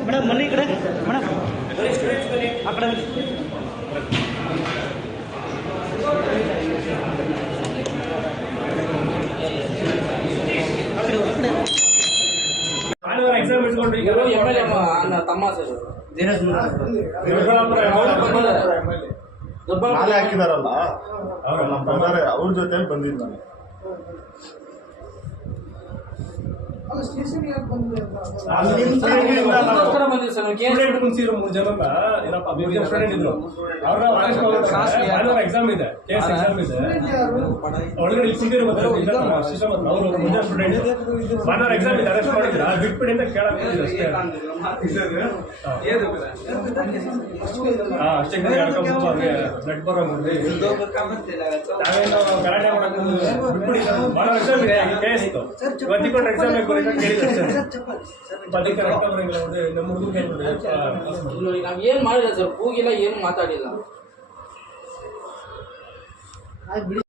Madam ಮನೆ ಈ ಕಡೆ ಮೇಡಮ್ ಆ ಕಡೆ ಎಕ್ಸಾಮ್ ಇಟ್ಕೊಂಡು ಈಗ ತಮ್ಮ ಸರ್ ನಾಳೆ ಹಾಕಿದಾರಲ್ಲ ಅವ್ರು ನಮ್ಮ ಪ್ರಕಾರ ಅವ್ರ ಜೊತೆ ಬಂದಿದ್ದು ನಾನು ಎಕ್ಸಾಮ್ ಇದೆ ಒಳಗಡೆ ಸಿಂಗರ್ ಮುಂಜಾನೆ ಸ್ಟೂಡೆಂಟ್ ಭಾನುವಾರ ಎಕ್ಸಾಮ್ ಇದೆ ಅರೆಸ್ಟ್ ಮಾಡಿದ್ರೆ ಬಿಟ್ಬಿಡಿ ಅಂತ ಕೇಳಕ್ ಅಷ್ಟೇ ಬ್ಲಡ್ ಬರೋ ನಾವೇನು ಗಲಾಟೆ ಮಾಡಕ್ ಬಿಟ್ಬಿಡಿ ಭಾನುವಾರ ಎಕ್ಸಾಮ್ ಇದೆ ಕೇಸ್ ಇತ್ತು ಇವತ್ತಿಕೊಂಡು ಎಕ್ಸಾಮ್ ನಮ್ಮ ಹುಡುಗ ನಾವ್ ಏನ್ ಮಾಡಿಲ್ಲ ಸರ್ ಕೂಗಿಲ್ಲ ಏನು ಮಾತಾಡಿಲ್ಲ.